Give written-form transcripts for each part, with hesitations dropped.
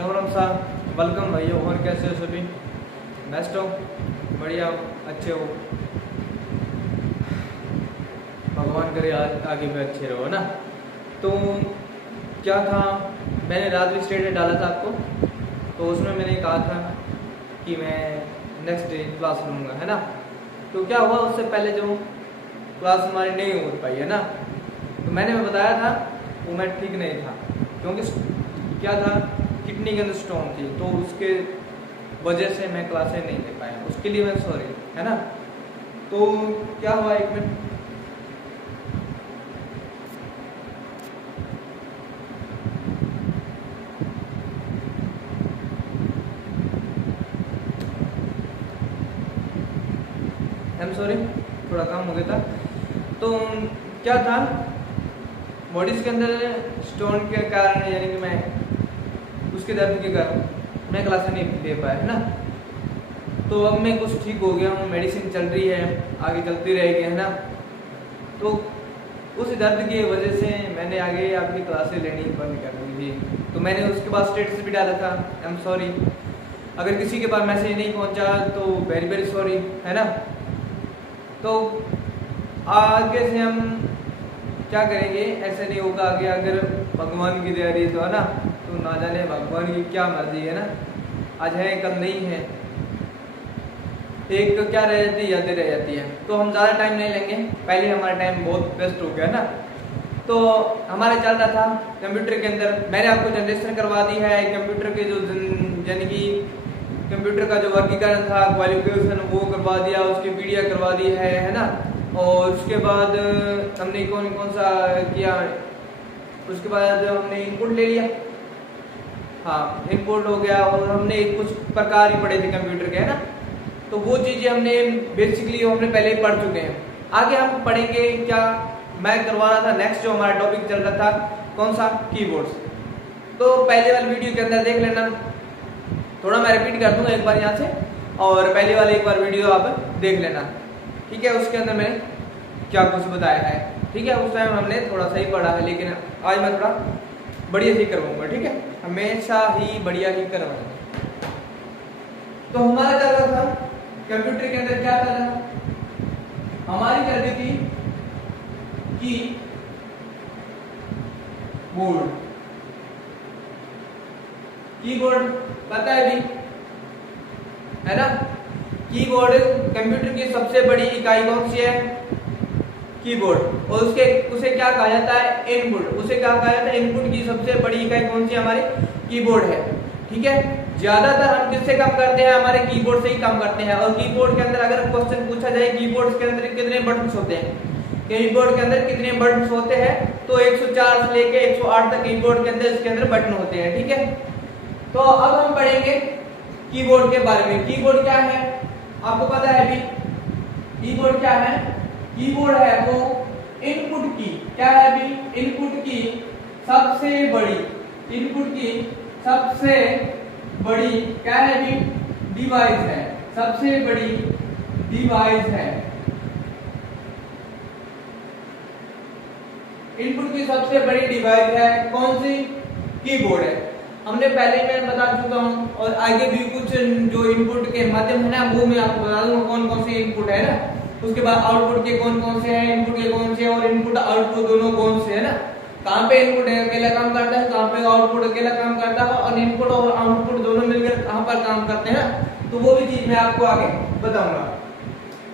राम साहब, वेलकम भाइयों। और कैसे हो सभी? बेस्ट हो, बढ़िया हो, अच्छे हो, भगवान करे आज आगे भी अच्छे रहो ना। तो क्या था, मैंने रात भी स्टेटस डाला था आपको, तो उसमें मैंने कहा था कि मैं नेक्स्ट डे क्लास लूँगा, है ना। तो क्या हुआ, उससे पहले जो क्लास हमारी नहीं हो पाई है ना, तो मैंने बताया था वो मैं ठीक नहीं था, क्योंकि क्या था, किडनी के अंदर स्टोन थी, तो उसके वजह से मैं क्लासें नहीं दे पाया। उसके लिए मैं सॉरी, है ना। तो क्या हुआ, एक मिनट, आई एम सॉरी, थोड़ा काम हो गया था। तो क्या था, बॉडीज के अंदर स्टोन के कारण, यानी कि मैं उसके दर्द के कारण मैं क्लासें नहीं दे पाया, है ना। तो अब मैं कुछ ठीक हो गया हूँ, मेडिसिन चल रही है, आगे चलती रहेगी, है ना। तो उस दर्द की वजह से मैंने आगे आपकी क्लासें लेनी बंद कर दी थी। तो मैंने उसके बाद स्टेटस भी डाला था, आई एम सॉरी। अगर किसी के पास मैसेज नहीं पहुंचा तो वेरी वेरी सॉरी, है ना। तो आगे से हम क्या करेंगे, ऐसे नहीं होगा आगे, अगर भगवान की दया रही तो, है ना। तो ना जाने भगवान की क्या मर्जी है ना, आज है कल नहीं है, एक क्या रह जाती है, यादें रह जाती है। तो हम ज़्यादा टाइम नहीं लेंगे, पहले हमारा टाइम बहुत बेस्ट हो गया ना। तो हमारा चल रहा था कंप्यूटर के अंदर, मैंने आपको जनरेशन करवा दी है कंप्यूटर के, जो यानी कि कंप्यूटर का जो वर्गीकरण था, क्वालिफिकेशन वो करवा दिया, उसकी पीडीएफ करवा दी है ना। और उसके बाद हमने कौन कौन सा किया, उसके बाद हमने इनपुट ले लिया, हाँ इनपुट हो गया, और हमने कुछ प्रकार ही पढ़े थे कंप्यूटर के, है ना। तो वो चीज़ें हमने बेसिकली हमने पहले ही पढ़ चुके हैं। आगे हम पढ़ेंगे क्या, मैं करवा रहा था नेक्स्ट जो हमारा टॉपिक चल रहा था, कौन सा, कीबोर्ड्स। तो पहले वाले वीडियो के अंदर देख लेना, थोड़ा मैं रिपीट कर दूंगा एक बार यहाँ से, और पहले वाले एक बार वीडियो आप देख लेना, ठीक है। उसके अंदर मैंने क्या कुछ बताया है, ठीक है। उस टाइम हमने थोड़ा सा ही पढ़ा है, लेकिन आज मैं थोड़ा बढ़िया ही करवाऊंगा, ठीक है, हमेशा ही बढ़िया ही करवाऊंगा। तो हमारा चल रहा था कंप्यूटर के अंदर, क्या चल रहा, हमारी चल रही थी की बोर्ड, कीबोर्ड पता है भी, है ना। कीबोर्ड कंप्यूटर की सबसे बड़ी इकाई कौन सी है, कीबोर्ड, और उसे क्या कहा जाता है, इनपुट। उसे क्या कहा जाता है, इनपुट की सबसे बड़ी इकाई कौन सी हमारी, कीबोर्ड है, ठीक है। ज्यादातर हम किससे काम करते हैं, हमारे कीबोर्ड से ही काम करते हैं। और कीबोर्ड के अंदर अगर क्वेश्चन पूछा जाए, कीबोर्ड के अंदर कितने बटन्स होते हैं, कीबोर्ड के अंदर कितने बटन्स होते हैं, तो 104 से लेके 108 तक कीबोर्ड के अंदर, इसके अंदर बटन होते हैं, ठीक है। तो अब हम पढ़ेंगे कीबोर्ड के बारे में। कीबोर्ड क्या है, आपको पता है अभी, कीबोर्ड क्या है, कीबोर्ड है वो इनपुट की, क्या है अभी, इनपुट की सबसे बड़ी, इनपुट की सबसे बड़ी क्या है अभी, डिवाइस है, सबसे बड़ी डिवाइस है, इनपुट की सबसे बड़ी डिवाइस है, कौन सी, कीबोर्ड है। हमने पहले मैं बता चुका हूं, और आगे भी कुछ जो इनपुट के माध्यम है ना, वो मैं आपको बता दूंगा कौन कौन से इनपुट है ना। उसके बाद आउटपुट के कौन कौन से हैं, इनपुट के कौन से, और इनपुट आउटपुट दोनों कौन से, है ना। कहाँ पे इनपुट अकेला काम करता है, कहाँ पे आउटपुट अकेला काम करता है, और इनपुट और आउटपुट दोनों मिलकर कहाँ पर काम करते हैं, तो वो भी चीज मैं आपको आगे बताऊंगा।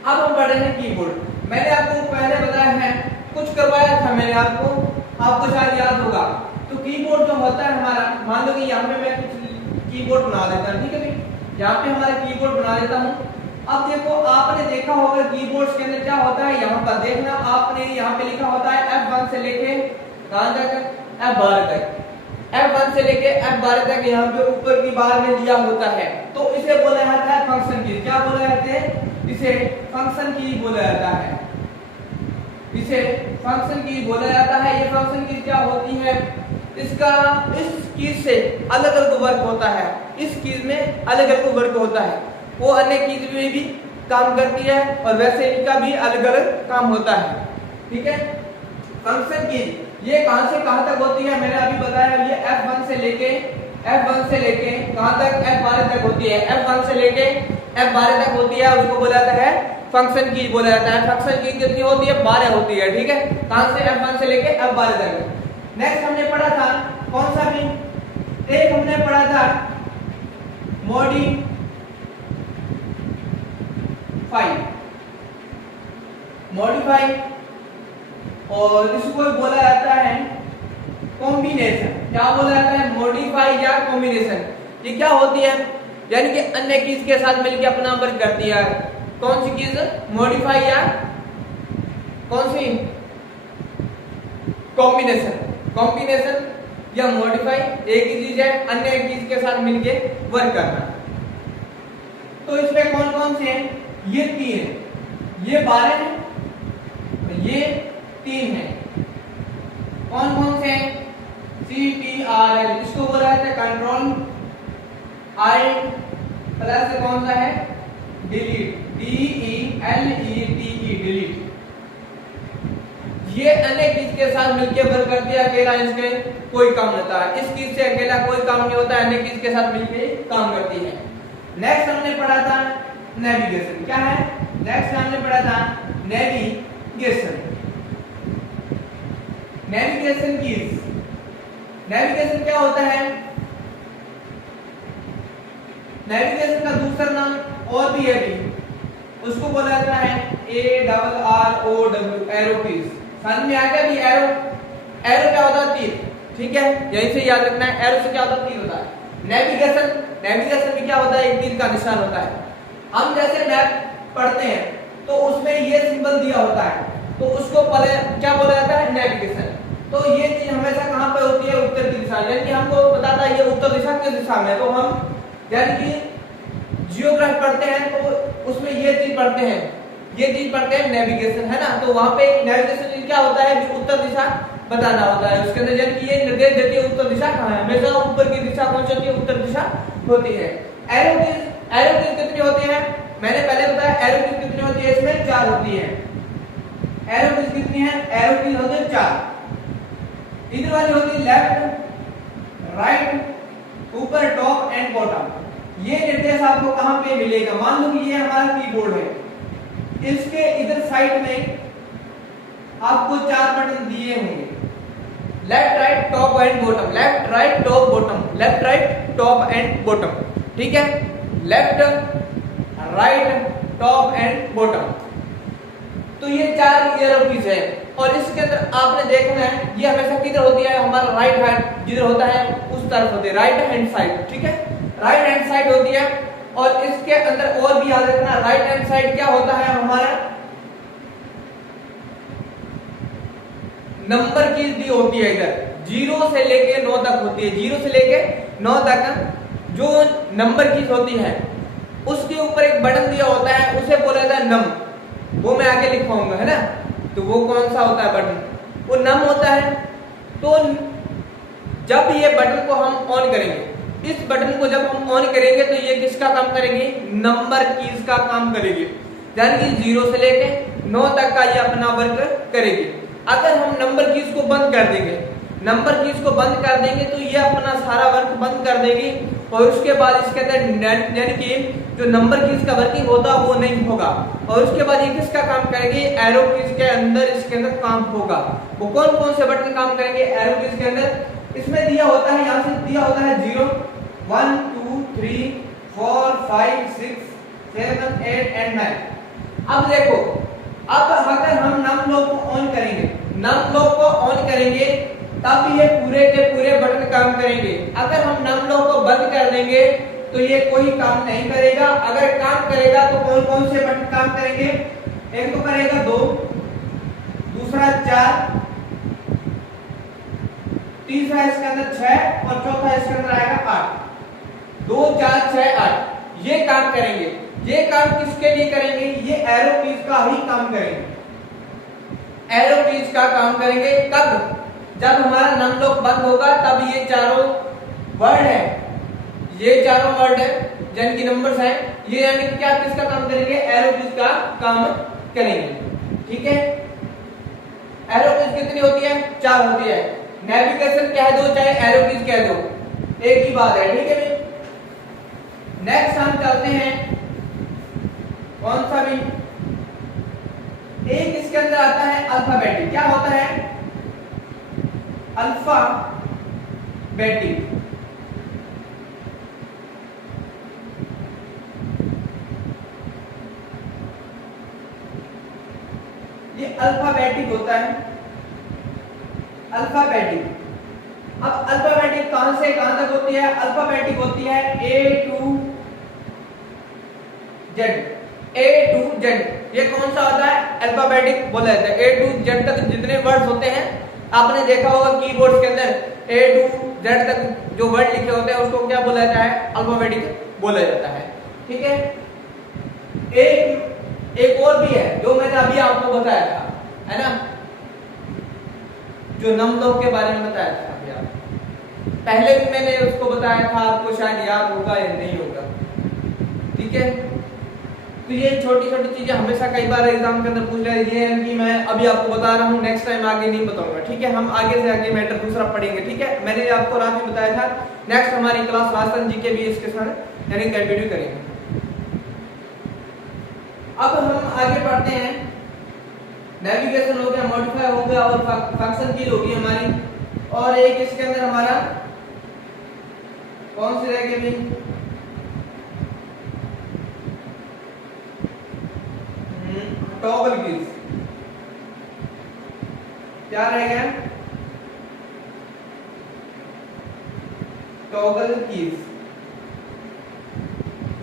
अब हम पढ़ रहे हैं कीबोर्ड। मैंने आपको पहले बताया है, कुछ करवाया था मैंने आपको शायद याद होगा। तो कीबोर्ड जो होता है हमारा, मान लो कि यहाँ पे मैं कुछ कीबोर्ड बना देता हूँ, ठीक है भाई, यहाँ पे हमारा कीबोर्ड बना देता हूँ। अब देखो, आपने देखा होगा कीबोर्ड्स के अंदर क्या होता है, यहाँ पर देखना, आपने यहाँ पे लिखा होता है F1 से लेके कहां तक, F12 तक, F1 से लेके F12 तक यहाँ पे ऊपर की बार में दिया होता है। तो इसे बोला जाता है फंक्शन की, क्या बोला जाता है, इसे फंक्शन की बोला जाता है, इसे फंक्शन की बोला जाता है। ये फंक्शन की क्या होती है, इसका इस कीज से अलग अलग वर्क होता है, इस कीज में अलग अलग वर्क होता है, वो अन्य कीज में भी काम करती है, और वैसे इनका भी अलग अलग काम होता है, ठीक है। फंक्शन की ये कहां से कहां तक होती है, मैंने अभी बताया, ये F1 से लेके F1 से लेके कहां तक, F12 तक होती है। F1 से लेके F12 तक होती है, उसको बोला जाता है फंक्शन की बोला जाता है। फंक्शन की कितनी होती है, 12 होती है, ठीक है। कहां से, F1 से लेके F12 तक। नेक्स्ट हमने पढ़ा था कौन सा भी, एक हमने पढ़ा था मॉडिफाई और इसको बोला जाता है कॉम्बिनेशन। क्या बोला जाता है, मॉडिफाई या कॉम्बिनेशन। ये क्या होती है, यानी कि अन्य कीज के साथ मिलकर अपना वर्क करती है। कौन सी कीज, मॉडिफाई या कौन सी, कॉम्बिनेशन। कॉम्बिनेशन या मॉडिफाई एक ही चीज है, अन्य कीज के साथ मिलके वर्क करना। तो इसमें कौन कौन से हैं, ये 3 है, ये 12 है, ये 3 है। कौन कौन से हैं, CTRL, इसको बोला जाता है कंट्रोल, Alt प्लस कौन सा है, डिलीट, DELETE, डिलीट। ये अन्य कीज के साथ मिलकर वर्क करती है, अकेला इसमें कोई काम नहीं होता। इस कीज से अकेला कोई काम नहीं होता, अन्य कीज के साथ मिलकर काम करती है। नेक्स्ट हमने पढ़ा था नेविगेशन। क्या है, नेक्स्ट हमने पढ़ा था नेविगेशन। नेविगेशन कीज, नेविगेशन क्या होता है, नेविगेशन का दूसरा नाम और भी है भी, उसको बोला जाता है ARROW, एरो कीज। समझ में आ गया भी, एरो, एरो क्या होता है, तीर, ठीक है, यहीं से याद रखना है। एरो से क्या होता है, तीर होता है। नेविगेशन, नेविगेशन में क्या होता है, एक तीर का निशान होता है। हम जैसे मैप पढ़ते हैं तो उसमें ये सिंबल दिया होता है, तो उसको पहले क्या बोला जाता है, नेविगेशन। तो ये चीज हमेशा कहां पे होती है, उत्तर की दिशा, यानी कि हमको बताता है ये उत्तर दिशा किस दिशा में है। तो हम यानी कि जियोग्राफी पढ़ते हैं तो उसमें ये चीज पढ़ते हैं, ये चीज पढ़ते हैं नेविगेशन, है ना। तो वहां पे नेविगेशन क्या होता है, उत्तर दिशा बताना होता है। उसके अंदर यानी कि ये निर्देश देती है उत्तर दिशा कहां है, हमेशा ऊपर की दिशा कौन सी होती है, उत्तर दिशा होती है। एरो कीज, एरो कीज कितनी होती है, मैंने पहले बताया एरो कीज कितनी होती है, इसमें 4 होती है। एरो कीज कितनी है, एरो कीज होती है 4। इधर वाली होती है लेफ्ट, राइट, ऊपर, टॉप एंड बॉटम। ये निर्देश आपको कहां पे मिलेगा, मान लो कि ये हमारा कीबोर्ड है, इसके इधर साइड में आपको 4 बटन दिए होंगे, left, right, top and bottom, left, right, top, bottom, left, right, top and bottom, ठीक है। Left, right, top and bottom, तो ये 4 एरो कीज है। और इसके अंदर आपने देखना है ये हमेशा किधर होती है, हमारा राइट हैंड जिधर होता है उस तरफ होती है, राइट हैंड साइड, ठीक है, राइट हैंड साइड होती है। और इसके अंदर और भी याद रखना, राइट हैंड साइड क्या होता है, हमारा नंबर कीज दी होती है, इधर 0 से लेके 9 तक होती है। 0 से लेके 9 तक जो नंबर कीज होती है उसके ऊपर एक बटन दिया होता है, उसे बोला जाता है नम, वो मैं आगे लिखवाऊंगा, है ना। तो वो कौन सा होता है बटन, वो नम होता है। तो जब ये बटन को हम ऑन करेंगे, इस बटन को जब हम ऑन करेंगे तो ये किसका काम करेंगे, नंबर कीज का काम करेगी, यानी कि 0 से लेके 9 तक का ये अपना वर्क करेगी। अगर हम नंबर कीज को बंद कर देंगे, नंबर कीज को बंद कर देंगे तो ये अपना सारा वर्क बंद कर देगी और उसके बाद इसके अंदर यानी कि जो नंबर कीज का वर्किंग होता वो नहीं होगा। और उसके बाद ये किसका काम करेगी, एरो कीज के अंदर, इसके अंदर काम होगा। वो कौन कौन से बटन काम करेंगे एरो कीज के अंदर, इसमें दिया होता है, यहाँ से दिया होता है 0, 1, 2, 3, 4, 5, 6, 7, 8 एंड 9। अब देखो, अब अगर हम नम लॉक को ऑन करेंगे, नम लॉक को ऑन करेंगे तब ये पूरे के पूरे बटन काम करेंगे। अगर हम नम लॉक को बंद कर देंगे तो ये कोई काम नहीं करेगा। अगर काम करेगा तो कौन कौन से बटन काम करेंगे, एक तो करेगा 2, दूसरा 4, तीसरा इसके अंदर 6 और चौथा इसके अंदर आएगा 8। 2, 4, 6, 8 ये काम करेंगे। ये काम किसके लिए करेंगे, ये एरो कीज का ही काम करेंगे, एरो कीज का काम करेंगे। कब, जब हमारा नम लॉक बंद होगा तब ये चारों वर्ड है, ये चारों वर्ड है यानी कि नंबर्स हैं, ये यानी क्या किसका काम करेंगे, एरो कीज का काम करेंगे, ठीक है। एरो कीज कितनी होती है, 4 होती है। नेविगेशन कह दो चाहे एरो कीज कह दो, एक ही बात है, ठीक है भाई। नेक्स्ट हम चलते हैं कौन सा भी, एक इसके अंदर आता है अल्फाबेटिक। क्या होता है अल्फाबेटिक? ये अल्फाबेटिक होता है, अल्फाबेटिक। अब अल्फाबेटिक कहां से कहां तक होती है? अल्फाबेटिक होती है A to Z, A to Z। ये कौन सा होता है? अल्फाबेटिक बोला जाता है। A to Z तक जितने वर्ड्स होते हैं, आपने देखा होगा कीबोर्ड के अंदर A to Z तक जो वर्ड लिखे होते हैं उसको क्या बोला जाता है? अल्फाबेटिक बोला जाता है, ठीक है। एक और भी है जो मैंने अभी आपको बताया था, है ना, जो नंबरों के बारे में बताया था अभी आपको। पहले भी मैंने उसको बताया था, आपको शायद याद होगा या नहीं होगा, ठीक है। तो ये छोटी छोटी चीजें हमेशा कई बार एग्जाम के अंदर पूछ रहे हैं कि मैं अभी आपको बता रहा हूँ, नेक्स्ट टाइम आगे नहीं बताऊंगा, ठीक है। हम आगे से आगे मैटर दूसरा पढ़ेंगे, ठीक है। मैंने आपको रात में बताया था नेक्स्ट हमारी क्लास राजस्थान जी के भी इसके साथ यानी कंटिन्यू करेंगे। अब हम आगे पढ़ते हैं, नेविगेशन हो गया, मॉडिफाई हो गया और फंक्शन की होगी हमारी। और एक इसके अंदर हमारा कौन सी रहेगी भाई? Toggle keys. क्या रहेगा? Toggle keys.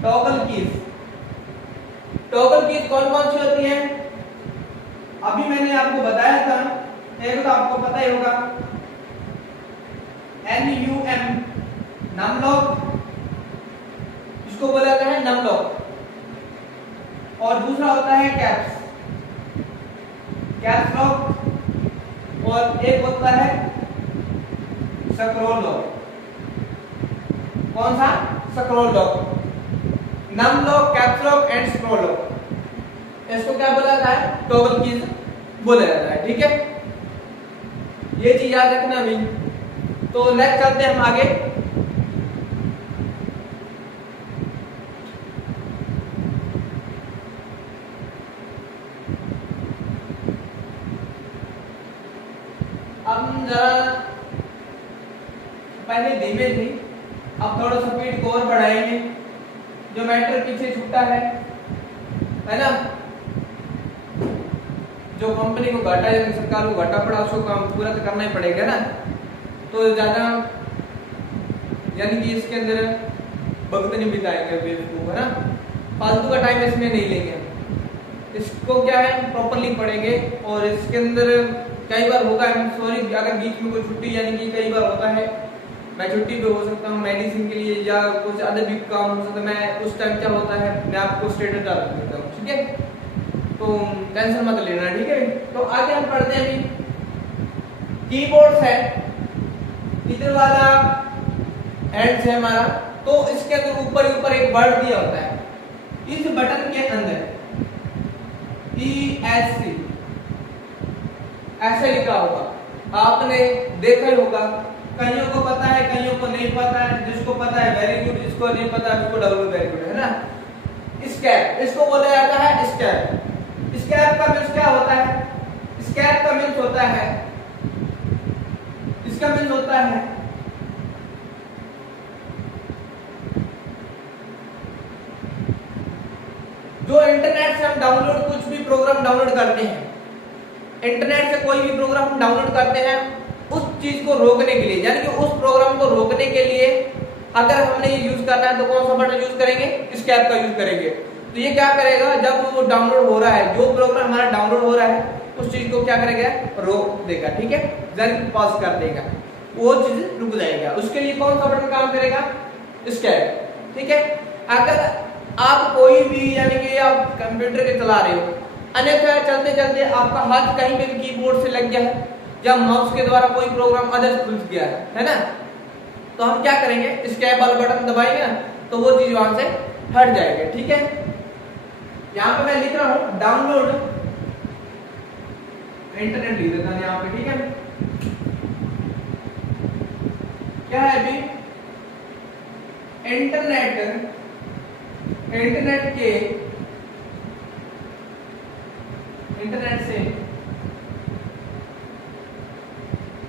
Toggle keys, toggle keys कौन कौन सी होती हैं? अभी मैंने आपको बताया था, एक तो आपको पता ही होगा NUM, नमलॉक, इसको बोला जाता है नमलॉक। और दूसरा होता है कैप्स, कैप्स लॉक। और एक होता है स्क्रॉल लॉक। कौन सा? Scroll lock, num lock, caps lock and scroll lock. इसको क्या बोला जाता है? टॉगल कीज बोला जाता है, ठीक है। ये चीज याद रखना अभी। तो नेक्स्ट चलते हैं हम आगे। अब जरा पहले धीमे थी, अब थोड़ा स्पीड को और बढ़ाएंगे। जो मैटर पीछे छूटा है ना, जो कंपनी को घाटा या सरकार को घाटा पड़ा उसको काम पूरा तो करना ही पड़ेगा ना। तो ज्यादा यानी कि इसके अंदर वक्त नहीं बिताएंगे बेवकूफ, है ना, फालतू का टाइम इसमें नहीं लेंगे। इसको क्या है प्रॉपरली पढ़ेंगे। और इसके अंदर कई बार होगा, सॉरी अगर बीच में कोई छुट्टी, यानी कि कई बार होता है मैं छुट्टी पे हो सकता हूँ मेडिसिन के लिए या कुछ अदर भी काम हो सकता है, मैं उस टाइम क्या होता है मैं आपको स्टेटस डाल देता हूँ, ठीक है। तो टेंशन मत लेना, ठीक है। तो आगे हम पढ़ते हैं अभी कीबोर्ड है, इधर वाला एंड है हमारा। तो इसके अंदर ऊपर एक वर्ड दिया होता है, इस बटन के अंदर ESC ऐसे लिखा होगा, आपने देखा ही होगा। कईयों को पता है, कईयों को नहीं पता है। जिसको पता है वेरी गुड, जिसको नहीं पता है उसको डबल वेरी गुड, है ना। स्कैप, इसको बोला जाता है स्कैप। स्कैप का मीन्स क्या होता है? स्कैप का मीन्स होता है, इसका मीन्स होता है जो इंटरनेट से हम डाउनलोड कुछ भी प्रोग्राम डाउनलोड करते हैं, इंटरनेट से कोई भी प्रोग्राम हम डाउनलोड करते हैं, उस चीज को रोकने के लिए, यानी कि उस प्रोग्राम को रोकने के लिए अगर हमने ये यूज करना है तो कौन सा बटन यूज करेंगे? स्कैप का यूज करेंगे। तो ये क्या करेगा, जब वो डाउनलोड हो रहा है, जो प्रोग्राम हमारा डाउनलोड हो रहा है उस चीज को क्या करेगा? रोक देगा, ठीक है, जल्द पॉज कर देगा, वो चीज रुक जाएगा। उसके लिए कौन सा बटन काम करेगा? स्कैप, ठीक है। अगर आप कोई भी यानी कि आप कंप्यूटर के चला रहे हो, अन्यथा चलते चलते आपका हाथ कहीं पे भी कीबोर्ड से लग गया है या माउस के द्वारा कोई प्रोग्राम अदर खुल गया है ना, तो हम क्या करेंगे? स्कैप वाला बटन दबाएंगे ना, तो वो चीज वहां से हट जाएगा, ठीक है। यहाँ पे मैं लिख रहा हूं डाउनलोड इंटरनेट लिख देता हूं यहाँ पे, ठीक है। क्या है अभी इंटरनेट से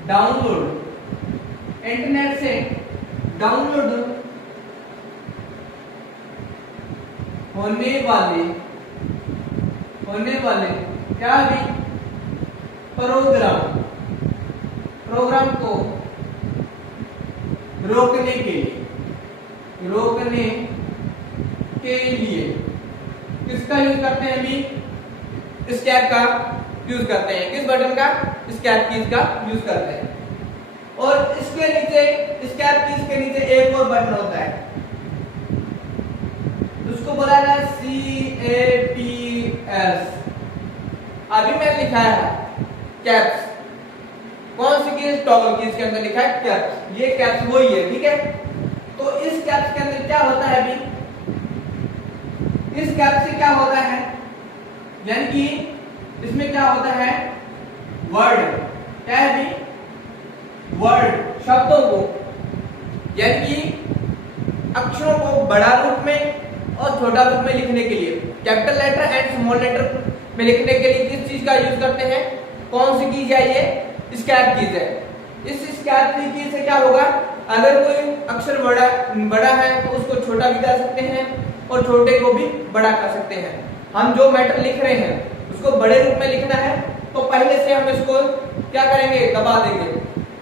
डाउनलोड होने वाले क्या भी प्रोग्राम को रोकने के लिए किसका यूज करते हैं? अभी एस्केप का यूज करते हैं। किस बटन का? एस्केप कीज का यूज करते हैं। और इसके नीचे एस्केप कीज के नीचे एक और बटन होता है, उसको बोला जाता है CAPS। अभी मैंने लिखा है कैप्स। कौन सी कीज? टॉगल कीज के अंदर लिखा है कैप्स। ये कैप्स वही है, ठीक है। तो इस कैप्स के अंदर क्या होता है? अभी इस कैप्स से क्या होता है, यानी कि इसमें क्या होता है? वर्ड। क्या है अभी? वर्ड, शब्दों को, यानी कि अक्षरों को बड़ा रूप में और छोटा रूप में लिखने के लिए, capital letter and small letter में लिखने के लिए किस चीज का यूज करते हैं? कौन सी कीज है? ये एस्केप कीज है। इस एस्केप कीज से क्या होगा? अगर कोई अक्षर बड़ा है तो उसको छोटा भी कर सकते हैं और छोटे को भी बड़ा कर सकते हैं। हम जो मैटर लिख रहे हैं उसको बड़े रूप में लिखना है तो पहले से हम इसको क्या करेंगे? दबा देंगे।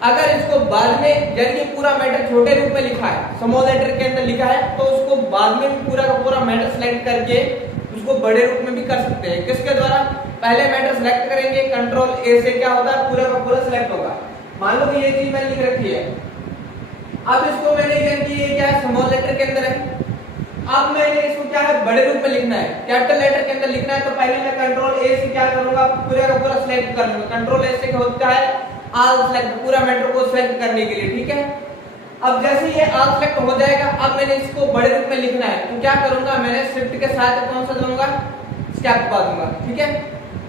अगर इसको बाद में, यानी कि पूरा मैटर छोटे रूप में लिखा है, स्मॉल लेटर के अंदर लिखा है, तो उसको बाद में पूरा का पूरा मैटर सेलेक्ट करके उसको बड़े रूप में भी कर सकते हैं। किसके द्वारा? पहले मैटर सेलेक्ट करेंगे, कंट्रोल ए से क्या होता है? पूरा का पूरा सेलेक्ट होगा। मान लो कि ये चीज मैंने लिख रखी है, अब इसको मैंने, यानी कि ये क्या है? स्मॉल लेटर के अंदर है। अब मैंने इसको क्या है? बड़े रूप में लिखना है, कैपिटल लेटर के अंदर लिखना है, तो पहले मैं कंट्रोल ए से क्या करूंगा? पूरा का पूरा सिलेक्ट कर लूंगा। कंट्रोल ए से होता है ऑल सेलेक्ट, पूरा मैटर को सिलेक्ट करने के लिए, ठीक है। अब जैसे ये ऑल सेलेक्ट हो जाएगा, अब मैंने इसको बड़े रूप में लिखना है तो क्या करूंगा? मैंने शिफ्ट के साथ कौन सा दूंगा? एस्केप दबा दूंगा, ठीक है।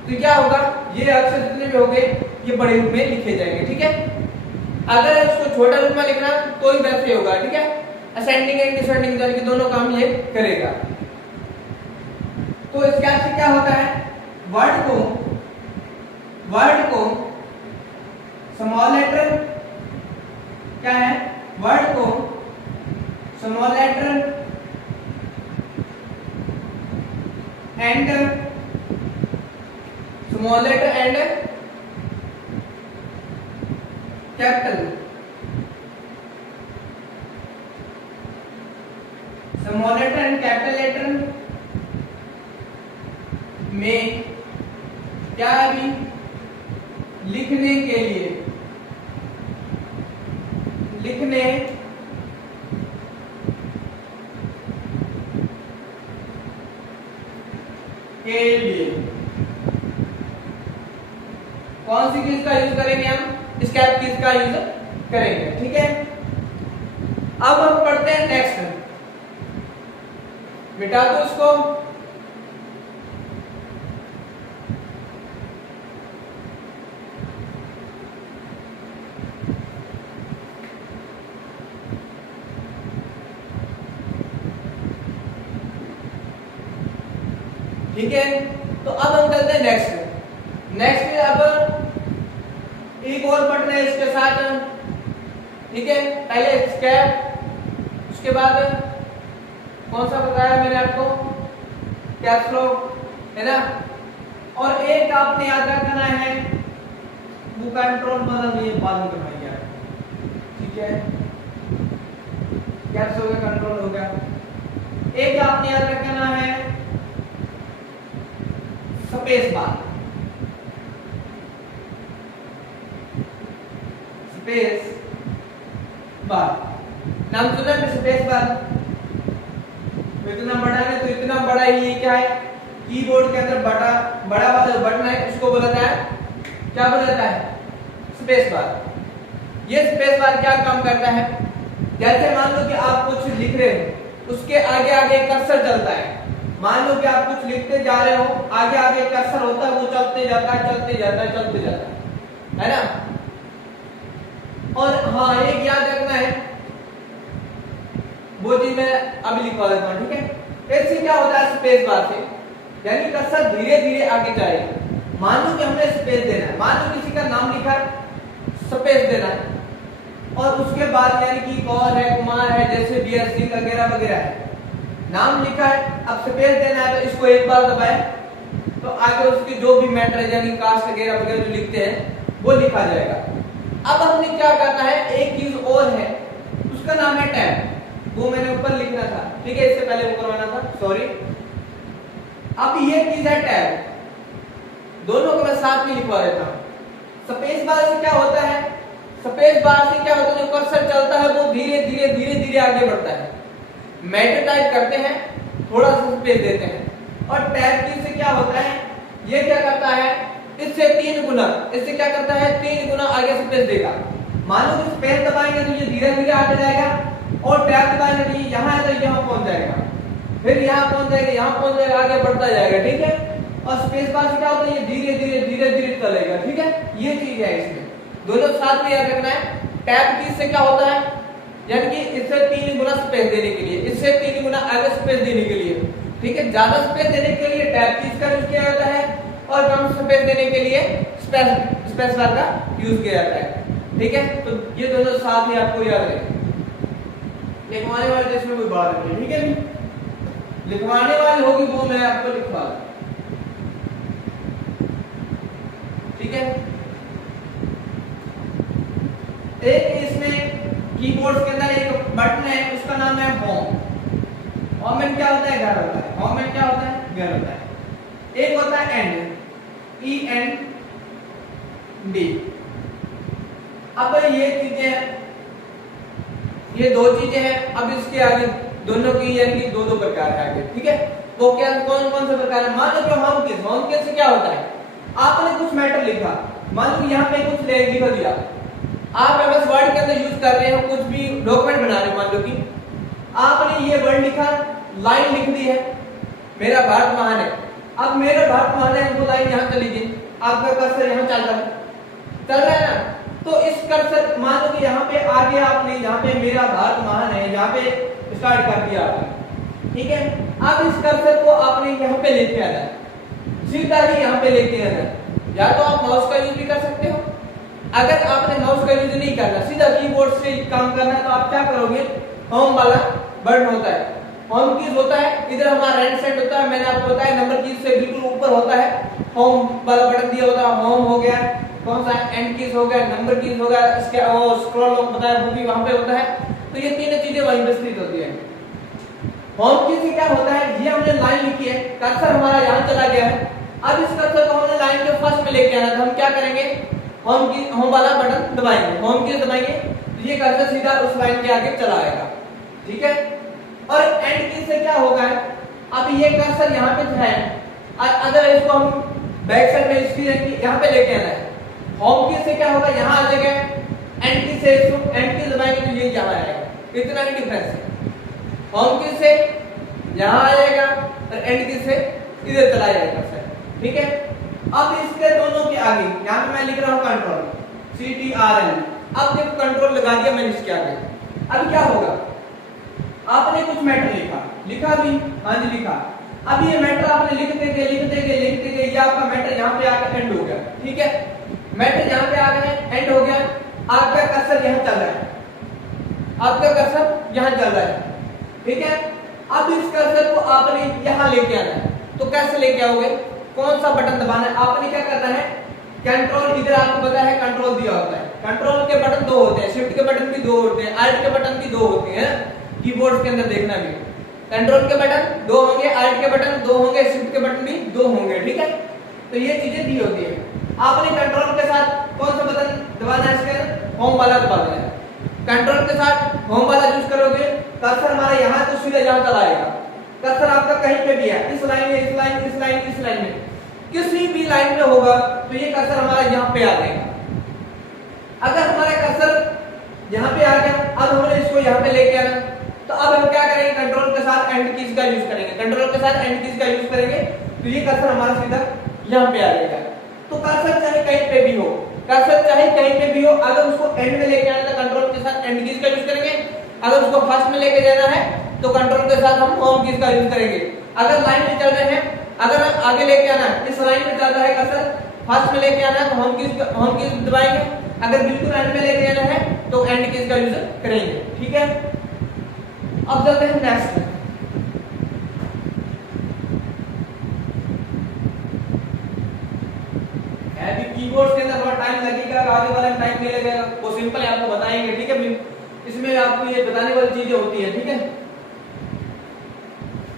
तो क्या होगा? ये अक्षर जितने भी हो गए ये बड़े रूप में लिखे जाएंगे, ठीक है। अगर इसको छोटा रूप में लिखना तो ही वैसे होगा, ठीक है। असेंडिंग एंड डिसेंडिंग यानी कि दोनों काम ये करेगा। तो इसके से क्या होता है? वर्ड को स्मॉल लेटर, क्या है? वर्ड को small letter and capital, small letter and capital letter में क्या अभी लिखने के लिए कौन सी कीज का यूज करेंगे? हम एस्केप कीज का यूज करेंगे, ठीक है। अब हम पढ़ते हैं नेक्स्ट। मिटा दो इसको। ठीक है, तो अब हम चलते हैं नेक्स्ट में। अब एक और बटन है इसके साथ, ठीक है। पहले एस्केप, उसके बाद कौन सा बताया मैंने आपको? कैप्स लॉक, है ना। और एक आपने याद रखना है, वो कंट्रोल मतलब ये बाद में करवाइए, ठीक है। कैप्स हो गया, कंट्रोल हो गया। एक आपने याद रखना है स्पेस बार। नाम सुना है स्पेस बार? इतना बड़ा है तो इतना बड़ा ही ये क्या है? कीबोर्ड के अंदर बड़ा वाला बटन है, उसको बोला जाता है, क्या बोला जाता है? Space bar. ये स्पेस बार क्या काम करता है? जैसे मान लो कि आप कुछ लिख रहे हो, उसके आगे आगे कर्सर चलता है। मान लो कि आप कुछ लिखते जा रहे हो, आगे आगे कर्सर होता है, वो चलते जाता है, है ना। और हाँ, एक याद रखना है, वो चीज मैं अभी लिखवा देता हूँ, ठीक है। इससे क्या होता है स्पेस बार से, यानी कर्सर धीरे धीरे आगे जाएगा। मान लो कि हमने स्पेस देना है, मान लो किसी का नाम लिखा स्पेस देना है, और उसके बाद यानी कि कौर है, कुमार है, जैसे बीएस सिंह वगैरह वगैरह है, नाम लिखा है, अब स्पेस देना है तो इसको एक बार दबाए तो आगे उसकी जो भी मैटर है यानी कास्ट वगैरह वगैरह जो लिखते हैं वो लिखा जाएगा। अब हमने क्या करना है, एक चीज और है, उसका नाम है टैब, वो मैंने ऊपर लिखना था, ठीक है, इससे पहले वो करवाना था, सॉरी। अब ये चीज है टैब, दोनों को मैं साथ में लिखवा देता हूं। स्पेस बार से क्या होता है, स्पेस बार से क्या होता है, जो कर्सर चलता है वो धीरे धीरे धीरे धीरे आगे बढ़ता है। मैटर टाइप करते हैं, थोड़ा सा स्पेस देते हैं, और टैब की से क्या होता है, ये क्या करता है, इससे 3 गुना, इससे क्या करता है 3 गुना आगे स्पेस देगा। मान लो कि स्पेस दबाएंगे तो ये धीरे धीरे आगे जाएगा, और टैब दबाएंगे तो ये यहाँ है तो यहाँ पहुंच जाएगा, फिर यहाँ पहुंच जाएगा, यहाँ पहुंच जाएगा, आगे बढ़ता जाएगा, ठीक है। और स्पेस बार से क्या होता है, ये धीरे धीरे धीरे धीरे चलेगा, ठीक है। ये चीज है इसमें, दोनों साथ में याद रखना है। टैब की से क्या होता है, यानी कि इससे 3 गुना स्पेस देने के लिए, इससे 3 गुना आगे स्पेस देने के लिए, ठीक है। ज्यादा स्पेस देने के लिए टैब कीज का यूज किया जाता है, और कम स्पेस देने के लिए स्पेस बार का यूज किया जाता है, ठीक है। तो ये दोनों साथ ही आपको याद रखें। लिखवाने वाले इसमें कोई बात नहीं, ठीक है, लिखवाने वाली होगी वो मैं आपको लिखवा, ठीक है। एक इसमें कीबोर्ड के अंदर एक बटन है, उसका नाम है होम। होम में क्या होता है, घर होता है, होम में क्या होता है, घर होता है। एक होता है एंड, END। अब ये चीजें, ये 2 चीजें हैं। अब इसके आगे दोनों की यानी कि 2 प्रकार है आगे, ठीक है। वो क्या, कौन कौन से प्रकार है, मान लो कि होम कीज, होम कीज से क्या होता है, आपने कुछ मैटर लिखा, मान लो यहाँ पे कुछ लिख दिया, आप MS वर्ड के अंदर यूज कर रहे हो, कुछ भी डॉक्यूमेंट बना रहे हो, मान लो कि आपने ये वर्ड लिखा, लाइन लिख दी है, मेरा भारत महान है। अब मेरा भारत महान है, वो लाइन यहाँ चली गई, आपका कर्सर यहाँ चल रहा है ना, तो इस कर्सर मान लो कि यहाँ पे आगे आपने यहाँ पे मेरा भारत महान है, यहाँ पे स्टार्ट कर दिया आपने, ठीक है। अब इस कर्सर को आपने यहाँ पे लेके आना है, सीधा ही यहाँ पे लेके आना है। या तो आप माउस का यूज भी कर सकते हो, अगर आपने माउस का यूज नहीं करना, सीधा कीबोर्ड से काम करना है, तो आप क्या करोगे, होम वाला बटन होता है, होम कीज होता है, इधर हमारा राइट साइड होता है, मैंने आपको बताया नंबर कीज से बिल्कुल ऊपर होता है, होम वाला बटन दिया होता है, होम हो गया, कौन सा एंड कीज हो गया, नंबर कीज हो गया, इसके वो स्क्रॉल लॉक बताया वो भी वहां पे होता है। तो ये 3 चीजें वहीं पे स्थित होती है। होम कीज से क्या होता है, ये हमने लाइन लिखी है, कर्सर हमारा यहाँ चला गया है, अब इस कर्सर को हमने लाइन के फर्स्ट में लेके आना, तो हम क्या करेंगे, होम वाला बटन दबाएंगे, होम कीज दबाएंगे, तो ये कर्सर सीधा उस लाइन के आगे चला आएगा, ठीक है। और एंड कीज से क्या होगा, अब ये कर्सर यहाँ पे है, अगर इसको हम बैक साइड में इसकी यहाँ पे लेके आना है, होम कीज से क्या होगा, यहाँ आ जाएगा, एंड कीज से इसको एंड कीज दबाएंगे तो ये यहाँ आएगा, इतना ही डिफरेंस है। होम कीज से यहाँ आ जाएगा और एंड कीज से इधर चला जाएगा सर, ठीक है। अब इसके दोनों के आगे यहाँ पे मैं लिख रहा हूँ कंट्रोल, CTRL। अब देखो कंट्रोल लगा दिया मैंने इसके आगे, अब क्या होगा, आपने कुछ मैटर लिखा भी, हाँ जी लिखा, अब ये मैटर आपने लिखते गए, ये आपका मैटर यहाँ पे आकर एंड हो गया, ठीक है। मैटर यहाँ पे आ गए, एंड हो गया, आपका कर्सर यहाँ चल रहा है, आपका कर्सर यहाँ चल रहा है, ठीक है। अब इस कर्सर को आपने यहाँ लेके आना है, तो कैसे लेके आओगे, कौन सा बटन दबाना है, आपने क्या करना है, कंट्रोल, इधर आपको पता है कंट्रोल दिया होता है, कंट्रोल के बटन 2 होते हैं, शिफ्ट के बटन भी 2 होते हैं, आल्ट के बटन भी 2 होते हैं, कीबोर्ड के अंदर देखना भी, कंट्रोल के बटन 2 होंगे, आल्ट के बटन 2 होंगे, शिफ्ट के बटन भी 2 होंगे, ठीक है। तो ये चीजें दी होती है। आपने कंट्रोल के साथ कौन सा बटन दबाना है, इसके होम वाला दबा देना है, कंट्रोल के साथ होम वाला यूज करोगे, कर्सर हमारा यहाँ तो सीधा यहाँ चला आएगा, कर्सर आपका कहीं पे भी है, इस लाइन में, इस लाइन, इस लाइन, इस लाइन में, किसी भी लाइन में होगा तो ये कर्सर हमारा यहाँ पे आ जाएगा। अगर हमारा कर्सर यहाँ पे आ गया, अब हमने इसको यहाँ पे लेके आना, तो अब हम क्या करेंगे, कंट्रोल के साथ एंड कीज का यूज करेंगे, कंट्रोल के साथ एंड कीज का यूज करेंगे, तो ये कर्सर हमारा सीधा यहाँ पे आ जाएगा। तो कर्सर चाहे कहीं पे भी हो, कर्सर चाहे कहीं पे भी हो, अगर उसको एंड में लेके आना तो कंट्रोल के साथ एंड कीज का यूज करेंगे, अगर उसको फर्स्ट में लेके जाना है तो कंट्रोल के साथ हम होम कीज का यूज करेंगे। अगर लाइन में चल रहे हैं, अगर आगे लेके आना है, इस लाइन में चल रहा है कर्सर, फर्स्ट में लेके आना है तो होम कीज दबाएंगे, अगर बिल्कुल एंड में लेके आना है तो एंड कीज का यूज करेंगे। ठीक है, अब चलते हैं नेक्स्ट। अभी कीबोर्ड के अंदर थोड़ा टाइम लगेगा, आगे वाले में टाइम नहीं लगेगा, वो सिंपल है, आपको बताएंगे। ठीक है, इसमें आपको ये बताने वाली चीजें होती है। ठीक है,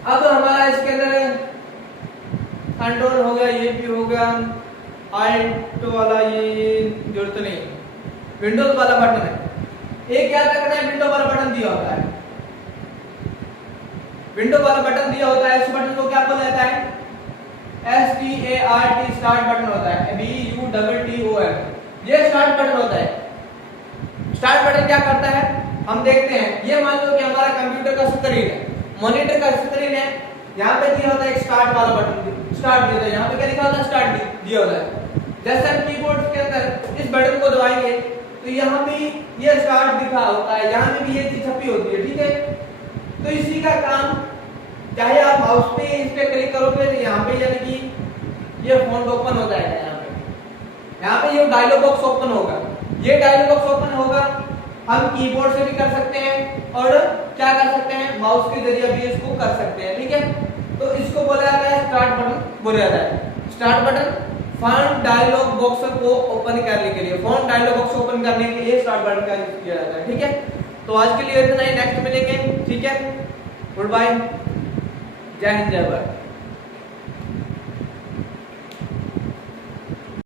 अब हमारा इसके अंदर कंट्रोल हो गया, ये भी हो गया, आल्ट वाला ये जरूरत नहीं, विंडोज वाला बटन है। एक याद रखना है, विंडो वाला बटन दिया होता है, विंडो वाला बटन दिया होता है, इस बटन को क्या बोला जाता है? START, स्टार्ट बटन होता है, BUTTON, ये स्टार्ट बटन होता है। स्टार्ट बटन क्या करता है हम देखते हैं। ये मान लो कि हमारा कंप्यूटर का स्क्रीन है, मॉनिटर का स्क्रीन है, यहाँ पे दिया होता है एक स्टार्ट वाला बटन, स्टार्ट दिया होता है, यहाँ पे क्या लिखा होता है? स्टार्ट दिया होता है। जैसे हम कीबोर्ड के अंदर इस बटन को दबाएंगे तो यहाँ भी ये स्टार्ट दिखा होता है, यहाँ पे भी ये चीज छपी होती है। ठीक है, तो इसी का काम, चाहे आप माउस पे इस पे क्लिक करोगे तो यहाँ पे यानी कि ये फोन ओपन हो जाएगा, यहाँ पे ये डायलॉग बॉक्स ओपन होगा, ये डायलॉग बॉक्स ओपन होगा। हम कीबोर्ड से भी कर सकते हैं और क्या कर सकते हैं, माउस के जरिए भी इसको कर सकते हैं। ठीक है, तो इसको बोला जाता है स्टार्ट बटन बोला जाता है। Start button font dialog box को ओपन करने के लिए, फॉन्ट डायलॉग बॉक्स ओपन करने के लिए स्टार्ट बटन का यूज किया जाता है। ठीक है, तो आज के लिए इतना ही, नेक्स्ट मिलेंगे। ठीक है, गुड बाय, जय हिंद, जय भारत।